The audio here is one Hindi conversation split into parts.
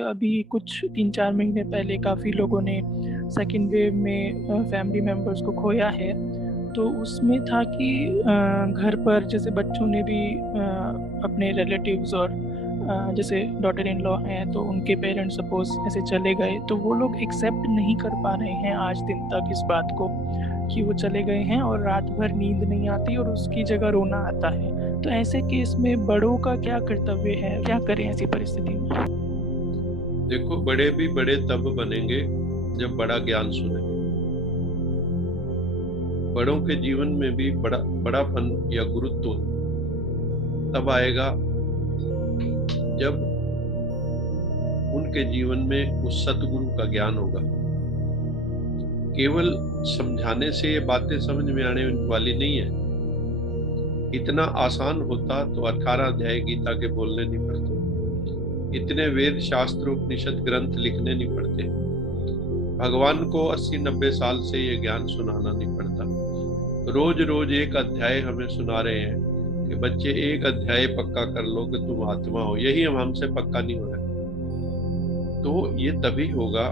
अभी कुछ 3-4 महीने पहले काफ़ी लोगों ने सेकंड वेव में फैमिली मेंबर्स को खोया है। तो उसमें था कि घर पर जैसे बच्चों ने भी अपने रिलेटिव्स और जैसे डॉटर इन लॉ हैं तो उनके पेरेंट्स सपोज़ ऐसे चले गए, तो वो लोग एक्सेप्ट नहीं कर पा रहे हैं आज दिन तक इस बात को कि वो चले गए हैं और रात भर नींद नहीं आती और उसकी जगह रोना आता है। तो ऐसे केस में बड़ों का क्या कर्तव्य है? क्या करें ऐसी परिस्थिति में? देखो, बड़े भी बड़े तब बनेंगे जब बड़ा ज्ञान सुनेंगे। बड़ों के जीवन में भी बड़ापन या गुरुत्व तब आएगा जब उनके जीवन में उस सतगुरु का ज्ञान होगा। केवल समझाने से ये बातें समझ में आने वाली नहीं है। इतना आसान होता तो 18 अध्याय गीता के बोलने नहीं पड़ते, इतने वेद शास्त्र उपनिषद ग्रंथ लिखने नहीं पड़ते, भगवान को 80-90 साल से ये ज्ञान सुनाना नहीं पड़ता। रोज रोज एक अध्याय हमें सुना रहे हैं कि बच्चे एक अध्याय पक्का कर लो कि तुम आत्मा हो। यही हम हमसे पक्का नहीं हो रहा। तो ये तभी होगा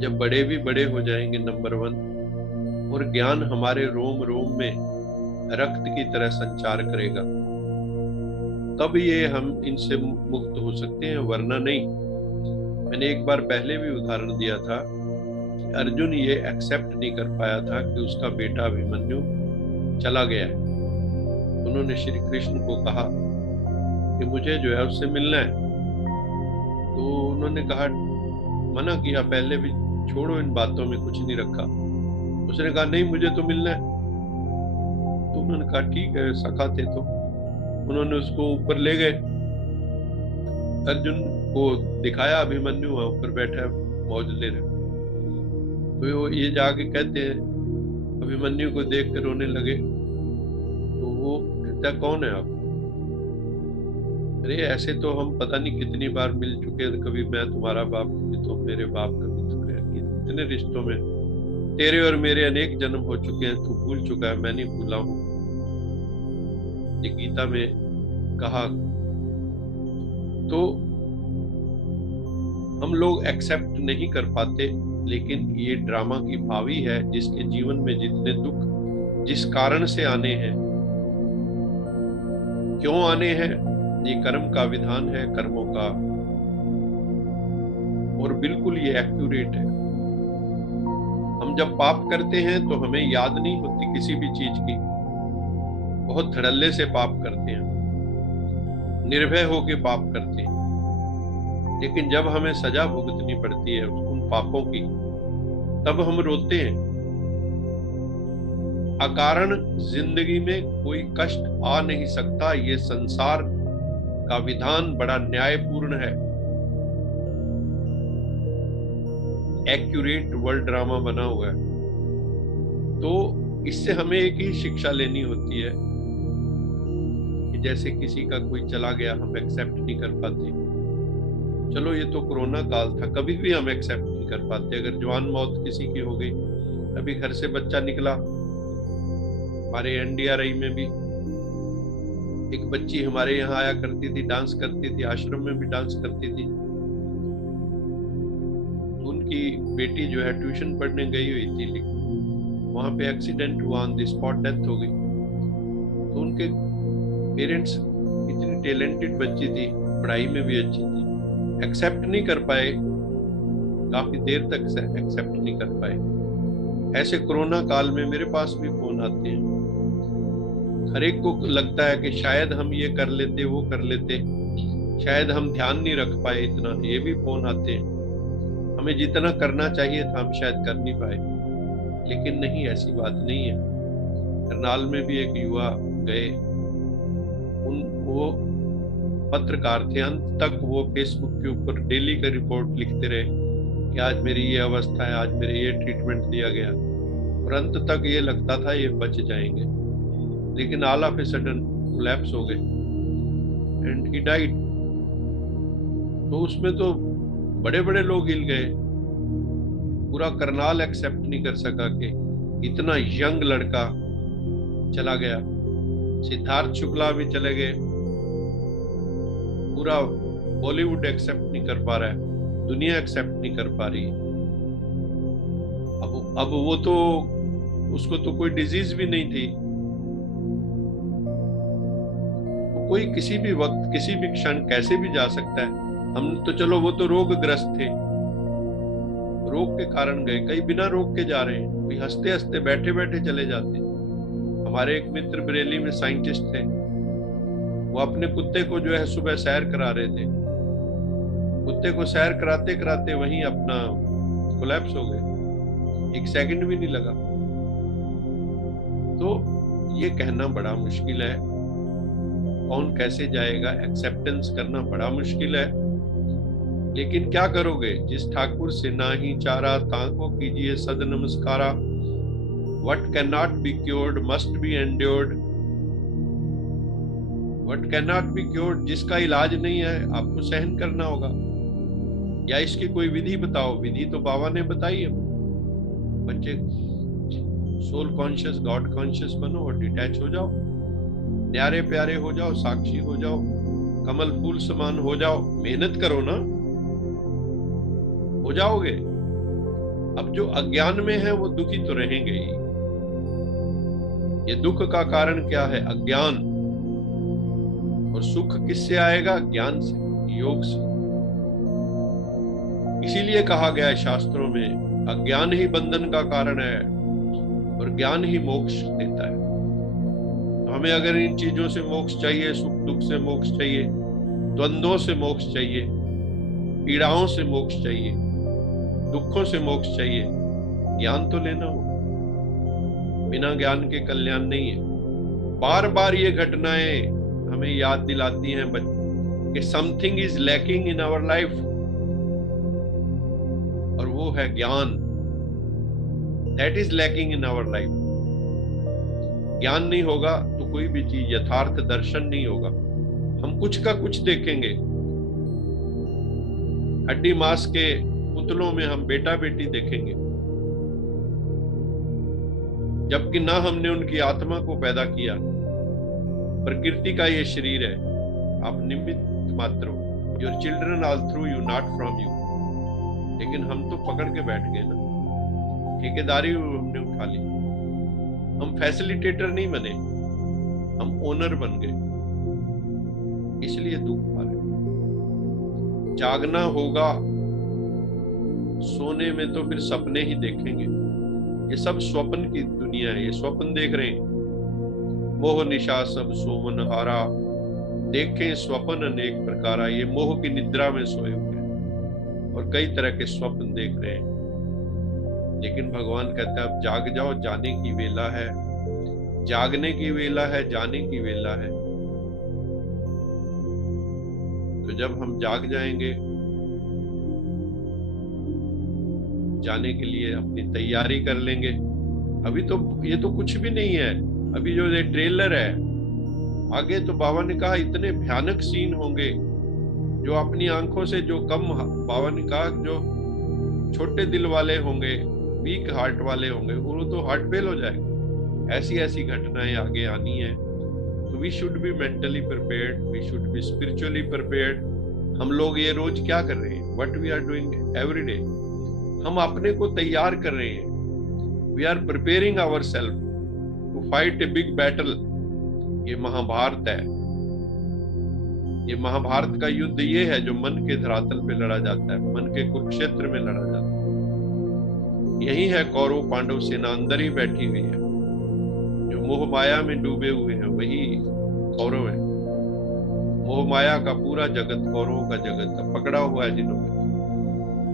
जब बड़े भी बड़े हो जाएंगे, नंबर 1, और ज्ञान हमारे रोम रोम में रक्त की तरह संचार करेगा, तब ये हम इनसे मुक्त हो सकते हैं, वरना नहीं। मैंने एक बार पहले भी उदाहरण दिया था, अर्जुन ये एक्सेप्ट नहीं कर पाया था कि उसका बेटा अभिमन्यु चला गया है। उन्होंने श्री कृष्ण को कहा कि मुझे जो है उससे मिलना है। तो उन्होंने कहा, मना किया पहले भी, छोड़ो इन बातों में कुछ नहीं रखा। उसने कहा नहीं, मुझे तो मिलना है। तो उन्होंने कहा ठीक है, सखा थे तो। उन्होंने उसको ऊपर ले गए, अर्जुन को दिखाया अभिमन्यु वहां ऊपर बैठा है, मौज ले रहे। तो ये जाके कहते हैं, अभिमन्यु को देख कर रोने लगे। तो वो कहता, कौन है आप? अरे ऐसे तो हम पता नहीं कितनी बार मिल चुके हैं, कभी मैं तुम्हारा बाप, कभी तुम मेरे बाप, कभी तुम्हें, इतने रिश्तों में तेरे और मेरे अनेक जन्म हो चुके हैं, तू भूल चुका है, मैं नहीं भूला हूं। ये गीता में कहा। तो हम लोग एक्सेप्ट नहीं कर पाते, लेकिन ये ड्रामा की भावी है, जिसके जीवन में जितने दुख जिस कारण से आने हैं, क्यों आने हैं, ये कर्म का विधान है, कर्मों का, और बिल्कुल ये एक्यूरेट है। हम जब पाप करते हैं तो हमें याद नहीं होती किसी भी चीज की, बहुत धड़ल्ले से पाप करते हैं, निर्भय होके पाप करते हैं। लेकिन जब हमें सजा भुगतनी पड़ती है उन पापों की, तब हम रोते हैं। अकारण जिंदगी में कोई कष्ट आ नहीं सकता, ये संसार का विधान बड़ा न्यायपूर्ण है। एक्यूरेट वर्ल्ड ड्रामा बना हुआ है। तो इससे हमें एक ही शिक्षा लेनी होती है कि जैसे किसी का कोई चला गया, हम एक्सेप्ट नहीं कर पाते। चलो ये तो कोरोना काल था, कभी भी हम एक्सेप्ट नहीं कर पाते। अगर जवान मौत किसी की हो गई, अभी घर से बच्चा निकला, हमारे एनडीआरआई में भी एक बच्ची हमारे यहाँ आया करती थी, डांस करती थी, आश्रम में भी डांस करती थी। उनकी बेटी जो है ट्यूशन पढ़ने गई हुई थी, लेकिन वहां पे एक्सीडेंट हुआ, ऑन द स्पॉट डेथ हो गई। तो उनके पेरेंट्स, इतनी टैलेंटेड बच्ची थी, पढ़ाई में भी अच्छी थी, एक्सेप्ट नहीं कर पाए, काफी देर तक एक्सेप्ट नहीं कर पाए। ऐसे कोरोना काल में मेरे पास भी फोन आते हैं, हर एक को लगता है कि शायद हम ये कर लेते, वो कर लेते, शायद हम ध्यान नहीं रख पाए इतना। ये भी फोन आते हैं, हमें जितना करना चाहिए था हम शायद कर नहीं पाए। लेकिन नहीं, ऐसी बात नहीं है। करनाल में भी एक युवा गए, वो पत्रकार थे, अंत तक वो फेसबुक के ऊपर डेली का रिपोर्ट लिखते रहे कि आज मेरी ये अवस्था है, आज मेरे ये ट्रीटमेंट दिया गया, और अंत तक ये लगता था ये बच जाएंगे। लेकिन all of a sudden collapse हो गए एंड ही डाइड। तो उसमें तो बड़े बड़े लोग हिल गए, पूरा करनाल एक्सेप्ट नहीं कर सका कि इतना यंग लड़का चला गया। सिद्धार्थ शुक्ला भी चले गए, पूरा बॉलीवुड एक्सेप्ट नहीं कर पा रहा है, दुनिया एक्सेप्ट नहीं कर पा रही है। अब वो तो, उसको तो कोई डिजीज भी नहीं थी, तो कोई किसी भी वक्त किसी भी क्षण कैसे भी जा सकता है। हम तो चलो, वो तो रोगग्रस्त थे, रोग के कारण गए, कई बिना रोग के जा रहे हैं, कोई हंसते हंसते बैठे बैठे चले जाते हैं। हमारे एक मित्र बरेली में साइंटिस्ट थे, वो अपने कुत्ते को जो है सुबह सैर करा रहे थे, कुत्ते को सैर कराते कराते वहीं अपना कोलैप्स हो गए, 1 सेकंड भी नहीं लगा। तो ये कहना बड़ा मुश्किल है, कौन कैसे जाएगा, एक्सेप्टेंस करना बड़ा मुश्किल है। लेकिन क्या करोगे, जिस ठाकुर से ना ही चारा, ताको कीजिए सद नमस्कारा। What cannot be cured must be endured. What cannot be cured, जिसका इलाज नहीं है आपको सहन करना होगा। या इसकी कोई विधि बताओ, विधि तो बाबा ने बताई है। बच्चे सोल कॉन्शियस, गॉड कॉन्शियस बनो और डिटैच हो जाओ, न्यारे प्यारे हो जाओ, साक्षी हो जाओ, कमल फूल समान हो जाओ। मेहनत करो ना, हो जाओगे। अब जो अज्ञान में है वो दुखी तो रहेंगे ही। ये दुख का कारण क्या है? अज्ञान। और सुख किससे आएगा? ज्ञान से, योग से। इसीलिए कहा गया है शास्त्रों में, अज्ञान ही बंधन का कारण है और ज्ञान ही मोक्ष देता है। तो हमें अगर इन चीजों से मोक्ष चाहिए, सुख दुख से मोक्ष चाहिए, द्वंद्वों से मोक्ष चाहिए, पीड़ाओं से मोक्ष चाहिए, दुखों से मोक्ष चाहिए, ज्ञान तो लेना हो। बिना ज्ञान के कल्याण नहीं है। बार बार ये घटनाएं हमें याद दिलाती हैं कि something is lacking in our life, और वो है ज्ञान। That is lacking in our life. ज्ञान नहीं होगा तो कोई भी चीज, यथार्थ दर्शन नहीं होगा। हम कुछ का कुछ देखेंगे, हड्डी मांस के पुतलों में हम बेटा बेटी देखेंगे, जबकि ना हमने उनकी आत्मा को पैदा किया। प्रकृति का ये शरीर है, आप निमित्त मात्र हो। Your children all through you, not from you. लेकिन हम तो पकड़ के बैठ गए ना, ठेकेदारी हमने उठा ली। हम फैसिलिटेटर नहीं बने, हम ओनर बन गए, इसलिए दुख आ रहे। जागना होगा, सोने में तो फिर सपने ही देखेंगे। ये सब स्वप्न की दुनिया है, ये स्वप्न देख रहे हैं। मोह निशा सब सोमन हारा, देखें स्वप्न अनेक प्रकारा। ये मोह की निद्रा में सोए हुए हैं और कई तरह के स्वप्न देख रहे हैं। लेकिन भगवान कहता है अब जाग जाओ, जाने की वेला है, जागने की वेला है, जाने की वेला है। तो जब हम जाग जाएंगे, जाने के लिए अपनी तैयारी कर लेंगे। अभी तो ये तो कुछ भी नहीं है, अभी जो ये ट्रेलर है, आगे तो बाबा ने कहा इतने भयानक सीन होंगे जो अपनी आंखों से, जो कम, बाबा ने कहा जो छोटे दिल वाले होंगे, वीक हार्ट वाले होंगे, वो तो हार्ट फेल हो जाएगा। ऐसी ऐसी घटनाएं आगे आनी है। तो we should be mentally prepared, we should be spiritually prepared. हम लोग ये रोज क्या कर रहे हैं? What we are doing every day? हम अपने को तैयार कर रहे हैं। We are preparing our self to fight a big battle. ये महाभारत है। ये महाभारत का युद्ध ये है जो मन के धरातल पे लड़ा जाता है, मन के कुरुक्षेत्र में लड़ा जाता है। यही है कौरव पांडव सेना अंदर ही बैठी हुई है। जो मोह माया में डूबे हुए हैं वही कौरव है। मोह माया का पूरा जगत कौरवों का जगत है, पकड़ा हुआ है जिन्होंने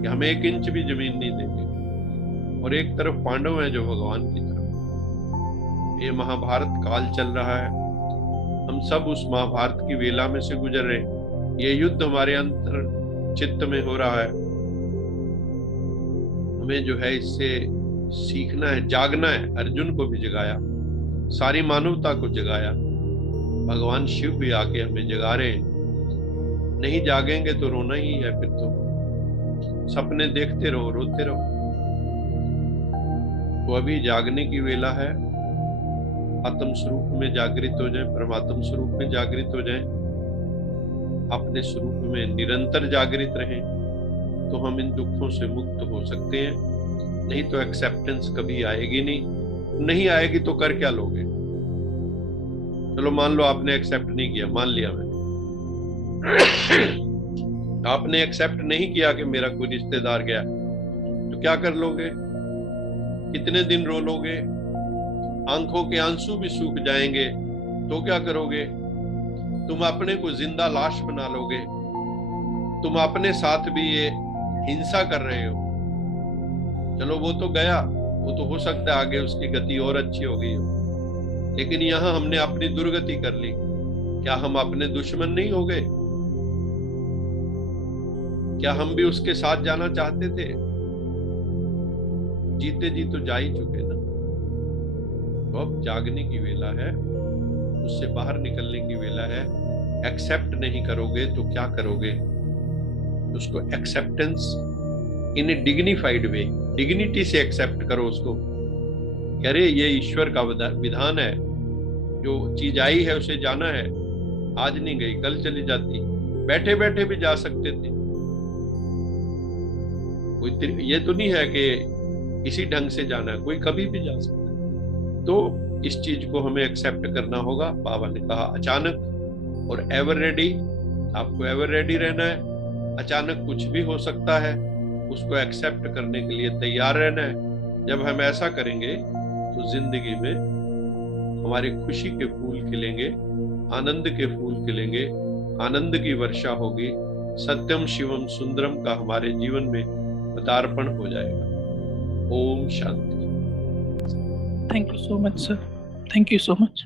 कि हमें 1 इंच भी जमीन नहीं देंगे। और एक तरफ पांडव हैं जो भगवान की तरफ। ये महाभारत काल चल रहा है, हम सब उस महाभारत की वेला में से गुजर रहे हैं। ये युद्ध हमारे अंतर चित्त में हो रहा है। हमें जो है इससे सीखना है, जागना है। अर्जुन को भी जगाया, सारी मानवता को जगाया। भगवान शिव भी आके हमें जगा रहे हैं। नहीं जागेंगे तो रोना ही है, फिर तो सपने देखते रहो, रोते रहो। तो अभी जागने की वेला है। आत्म स्वरूप में जागृत हो जाए, परमात्म स्वरूप में जागृत हो जाए। अपने स्वरूप में निरंतर जागृत रहें, तो हम इन दुखों से मुक्त हो सकते हैं। नहीं तो एक्सेप्टेंस कभी आएगी नहीं आएगी तो कर क्या लोगे? चलो मान लो आपने एक्सेप्ट नहीं किया, मान लिया मैंने, आपने एक्सेप्ट नहीं किया कि मेरा कोई रिश्तेदार गया, तो क्या कर लोगे? कितने दिन रो लोगे? आंखों के आंसू भी सूख जाएंगे तो क्या करोगे? तुम अपने को जिंदा लाश बना लोगे। तुम अपने साथ भी ये हिंसा कर रहे हो। चलो वो तो गया, वो तो हो सकता है आगे उसकी गति और अच्छी हो गई हो, लेकिन यहां हमने अपनी दुर्गति कर ली। क्या हम अपने दुश्मन नहीं हो गए? क्या हम भी उसके साथ जाना चाहते थे? जीते जी तो जा ही चुके ना। तो अब जागने की वेला है, उससे बाहर निकलने की वेला है। एक्सेप्ट नहीं करोगे तो क्या करोगे? उसको एक्सेप्टेंस इन ए डिग्निफाइड वे, डिग्निटी से एक्सेप्ट करो उसको। अरे ये ईश्वर का विधान है, जो चीज आई है उसे जाना है। आज नहीं गई कल चली जाती, बैठे बैठे भी जा सकते थे। कोई ये तो नहीं है कि इसी ढंग से जाना है, कोई कभी भी जा सकता है। तो इस चीज को हमें एक्सेप्ट करना होगा। बाबा ने कहा अचानक और एवर रेडी, आपको एवर रेडी रहना है। अचानक कुछ भी हो सकता है, उसको एक्सेप्ट करने के लिए तैयार रहना है। जब हम ऐसा करेंगे तो जिंदगी में हमारी खुशी के फूल खिलेंगे, आनंद के फूल खिलेंगे, आनंद की वर्षा होगी। सत्यम शिवम सुंदरम का हमारे जीवन में पदार्पण हो जाएगा। ओम शांति। Thank you so much sir, thank you so much.